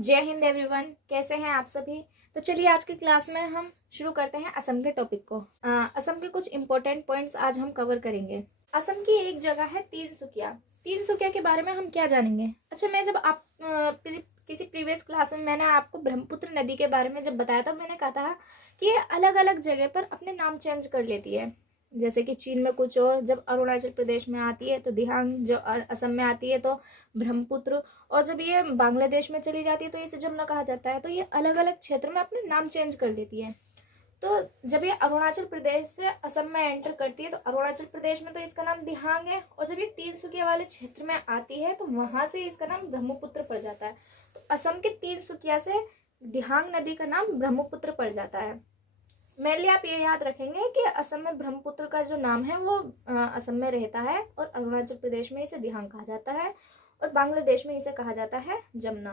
जय हिंद एवरीवन, कैसे हैं आप सभी। तो चलिए आज की क्लास में हम शुरू करते हैं असम के टॉपिक को। असम के कुछ इंपॉर्टेंट पॉइंट्स आज हम कवर करेंगे। असम की एक जगह है तिनसुकिया। तिनसुकिया के बारे में हम क्या जानेंगे। अच्छा, मैं जब आप किसी प्रीवियस क्लास में मैंने आपको ब्रह्मपुत्र नदी के बारे में जब बताया था, मैंने कहा था कि ये अलग अलग जगह पर अपने नाम चेंज कर लेती है। जैसे कि चीन में कुछ और, जब अरुणाचल प्रदेश में आती है तो दिहांग, जो असम में आती है तो ब्रह्मपुत्र, और जब ये बांग्लादेश में चली जाती है तो इसे जमुना कहा जाता है। तो ये अलग अलग क्षेत्र में अपने नाम चेंज कर लेती है। तो जब ये अरुणाचल प्रदेश से असम में एंटर करती है तो अरुणाचल प्रदेश में तो इसका नाम दिहांग है, और जब ये तिनसुकिया वाले क्षेत्र में आती है तो वहां से इसका नाम ब्रह्मपुत्र पड़ जाता है। तो असम के तिनसुकिया से दिहांग नदी का नाम ब्रह्मपुत्र पड़ जाता है। मेनली आप ये याद रखेंगे कि असम में ब्रह्मपुत्र का जो नाम है वो असम में रहता है, और अरुणाचल प्रदेश में इसे दिहांग कहा जाता है, और बांग्लादेश में इसे कहा जाता है जमुना।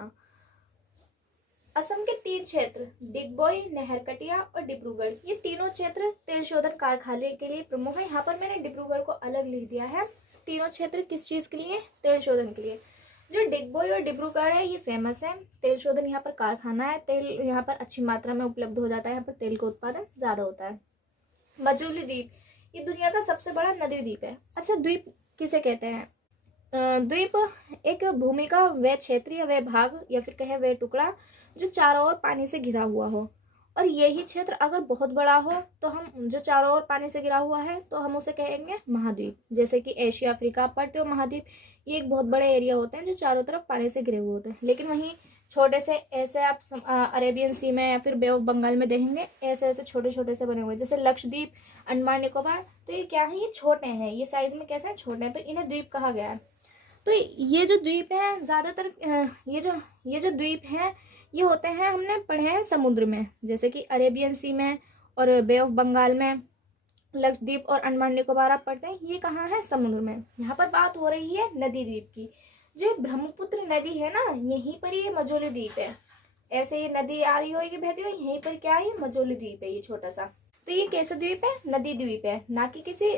असम के 3 क्षेत्र डिगबोई, नहरकटिया और डिब्रूगढ़, ये तीनों क्षेत्र तेल शोधन कारखाने के लिए प्रमुख है। यहाँ पर मैंने डिब्रूगढ़ को अलग लिख दिया है। तीनों क्षेत्र किस चीज के लिए? तेल शोधन के लिए। जो डिगबोई और डिब्रूगढ़ है ये फेमस है। तेल शोधन यहाँ पर कारखाना है, तेल यहाँ पर अच्छी मात्रा में उपलब्ध हो जाता है, यहाँ पर तेल का उत्पादन ज्यादा होता है। मजूली द्वीप, ये दुनिया का सबसे बड़ा नदी द्वीप है। अच्छा, द्वीप किसे कहते हैं? द्वीप एक भूमि का वह क्षेत्र या वह भाग या फिर कहें वह टुकड़ा जो चारों ओर पानी से घिरा हुआ हो, और यही क्षेत्र अगर बहुत बड़ा हो तो हम, जो चारों ओर पानी से घिरा हुआ है तो हम उसे कहेंगे महाद्वीप। जैसे कि एशिया, अफ्रीका आप पढ़ते हो महाद्वीप, ये एक बहुत बड़े एरिया होते हैं जो चारों तरफ पानी से घिरे हुए होते हैं। लेकिन वहीं छोटे से ऐसे आप अरेबियन सी में या फिर बे ऑफ बंगाल में देखेंगे, ऐसे ऐसे छोटे छोटे से बने हुए, जैसे लक्षद्वीप, अंडमान निकोबार, तो ये क्या है? ये छोटे हैं, ये साइज में कैसे हैं? छोटे हैं, तो इन्हें द्वीप कहा गया है। तो ये जो द्वीप है ज्यादातर ये जो द्वीप है ये होते हैं, हमने पढ़े हैं समुद्र में, जैसे कि अरेबियन सी में और बे ऑफ बंगाल में। लक्षद्वीप और अंडमान निकोबार आप पढ़ते हैं, ये कहाँ है? समुद्र में। यहाँ पर बात हो रही है नदी द्वीप की। जो ब्रह्मपुत्र नदी है ना, यहीं पर ये मजोली द्वीप है। ऐसे ये नदी आ रही होगी, बहती हो, यहीं पर क्या है? मजोली द्वीप है, ये छोटा सा। तो ये कैसा द्वीप है? नदी द्वीप है, ना कि किसी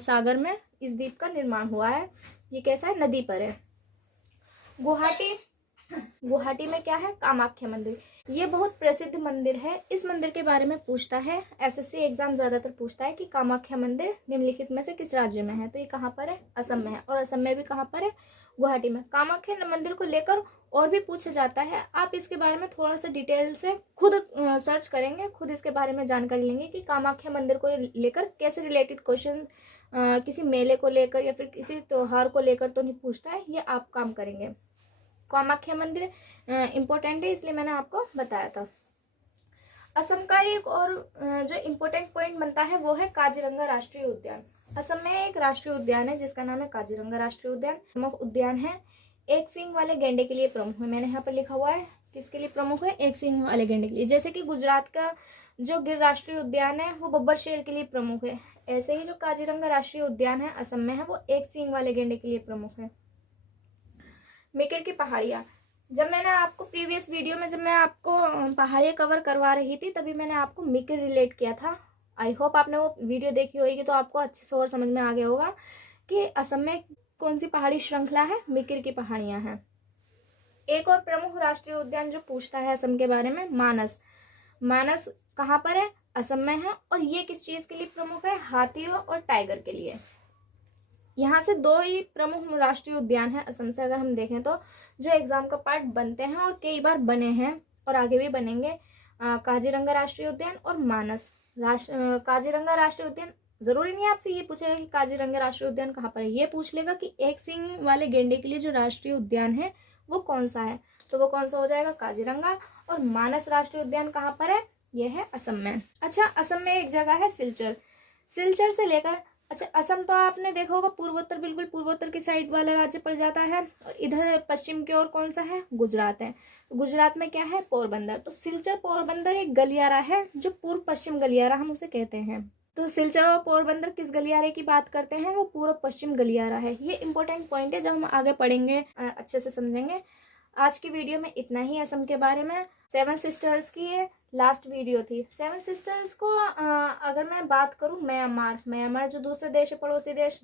सागर में इस द्वीप का निर्माण हुआ है। ये कैसा है? नदी पर है। गुवाहाटी, गुवाहाटी में क्या है? कामाख्या मंदिर। ये बहुत प्रसिद्ध मंदिर है। इस मंदिर के बारे में पूछता है एसएससी एग्जाम, ज्यादातर पूछता है कि कामाख्या मंदिर निम्नलिखित में से किस राज्य में है। तो ये कहाँ पर है? असम में है, और असम में भी कहाँ पर है? गुवाहाटी में। कामाख्या मंदिर को लेकर और भी पूछा जाता है। आप इसके बारे में थोड़ा सा डिटेल से खुद सर्च करेंगे, खुद इसके बारे में जानकारी लेंगे कि कामाख्या मंदिर को लेकर कैसे रिलेटेड क्वेश्चन किसी मेले को लेकर या फिर किसी त्योहार को लेकर तो नहीं पूछता है, ये आप काम करेंगे। कामाख्या मंदिर इंपॉर्टेंट है, इसलिए मैंने आपको बताया था। असम का एक और जो इम्पोर्टेंट पॉइंट बनता है वो है काजीरंगा राष्ट्रीय उद्यान। असम में एक राष्ट्रीय उद्यान है जिसका नाम है काजीरंगा राष्ट्रीय उद्यान। प्रमुख उद्यान है, एक सींग वाले गेंडे के लिए प्रमुख है। मैंने यहाँ पर लिखा हुआ है किसके लिए प्रमुख है? एक सींग वाले गेंडे के लिए। जैसे कि गुजरात का जो गिर राष्ट्रीय उद्यान है वो बब्बर शेर के लिए प्रमुख है, ऐसे ही जो काजीरंगा राष्ट्रीय उद्यान है असम में है वो एक सींग वाले गेंडे के लिए प्रमुख है। मिकिर की पहाड़ियाँ, जब मैंने आपको प्रीवियस वीडियो में जब मैं आपको पहाड़ियाँ कवर करवा रही थी तभी मैंने आपको मिकिर रिलेट किया था। आई होप आपने वो वीडियो देखी होगी तो आपको अच्छे से और समझ में आ गया होगा कि असम में कौन सी पहाड़ी श्रृंखला है? मिकिर की पहाड़ियाँ हैं। एक और प्रमुख राष्ट्रीय उद्यान जो पूछता है असम के बारे में, मानस। मानस कहाँ पर है? असम में है, और ये किस चीज के लिए प्रमुख है? हाथियों और टाइगर के लिए। यहाँ से 2 ही प्रमुख राष्ट्रीय उद्यान है असम से, अगर हम देखें तो, जो एग्जाम का पार्ट बनते हैं और कई बार बने हैं और आगे भी बनेंगे। काजीरंगा राष्ट्रीय उद्यान और मानस। काजीरंगा राष्ट्रीय उद्यान, जरूरी नहीं है आपसे ये पूछेगा कि काजीरंगा राष्ट्रीय उद्यान कहाँ पर है, ये पूछ लेगा कि एक सींग वाले गेंडे के लिए जो राष्ट्रीय उद्यान है वो कौन सा है, तो वो कौन सा हो जाएगा? काजीरंगा। और मानस राष्ट्रीय उद्यान कहाँ पर है? यह है असम में। अच्छा, असम में एक जगह है सिलचर। सिलचर से लेकर, अच्छा, असम तो आपने देखा होगा पूर्वोत्तर, बिल्कुल पूर्वोत्तर की साइड वाला राज्य पड़ जाता है, और इधर पश्चिम की ओर कौन सा है? गुजरात है। तो गुजरात में क्या है? पोरबंदर। तो सिलचर पोरबंदर एक गलियारा है जो पूर्व पश्चिम गलियारा हम उसे कहते हैं। तो सिलचर और पोरबंदर किस गलियारे की बात करते हैं? वो पूर्व पश्चिम गलियारा है। ये इंपॉर्टेंट पॉइंट है, जब हम आगे पढ़ेंगे अच्छे से समझेंगे। आज की वीडियो में इतना ही असम के बारे में। 7 सिस्टर्स की ये लास्ट वीडियो थी। 7 सिस्टर्स को अगर मैं बात करूं, म्यांमार जो दूसरे देश है, पड़ोसी देश,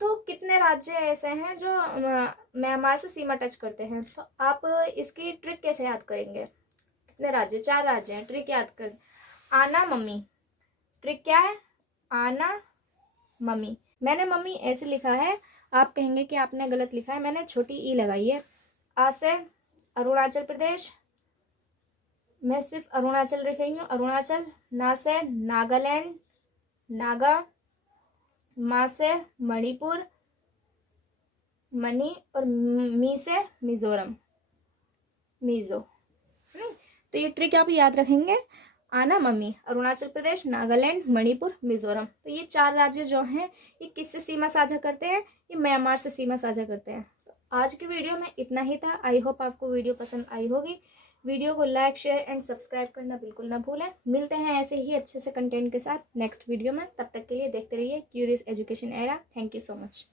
तो कितने राज्य ऐसे हैं जो म्यांमार से सीमा टच करते हैं? तो आप इसकी ट्रिक कैसे याद करेंगे? कितने राज्य? 4 राज्य हैं। ट्रिक याद कर, आना मम्मी। ट्रिक क्या है? आना मम्मी। मैंने मम्मी ऐसे लिखा है, आप कहेंगे कि आपने गलत लिखा है, मैंने छोटी ई लगाई है। आ से अरुणाचल प्रदेश, मैं सिर्फ अरुणाचल लिख रही हूँ, अरुणाचल। ना से नागालैंड, नागा। मा से मणिपुर, मणि। और मी से मिजोरम, मिजो। तो ये ट्रिक आप याद रखेंगे, आना मम्मी, अरुणाचल प्रदेश, नागालैंड, मणिपुर, मिजोरम। तो ये 4 राज्य जो हैं ये किससे सीमा साझा करते हैं? ये म्यांमार से सीमा साझा करते हैं। तो आज की वीडियो में इतना ही था। आई होप आपको वीडियो पसंद आई होगी। वीडियो को लाइक, शेयर एंड सब्सक्राइब करना बिल्कुल ना भूलें। मिलते हैं ऐसे ही अच्छे से कंटेंट के साथ नेक्स्ट वीडियो में। तब तक के लिए देखते रहिए curious education era. Thank you so much.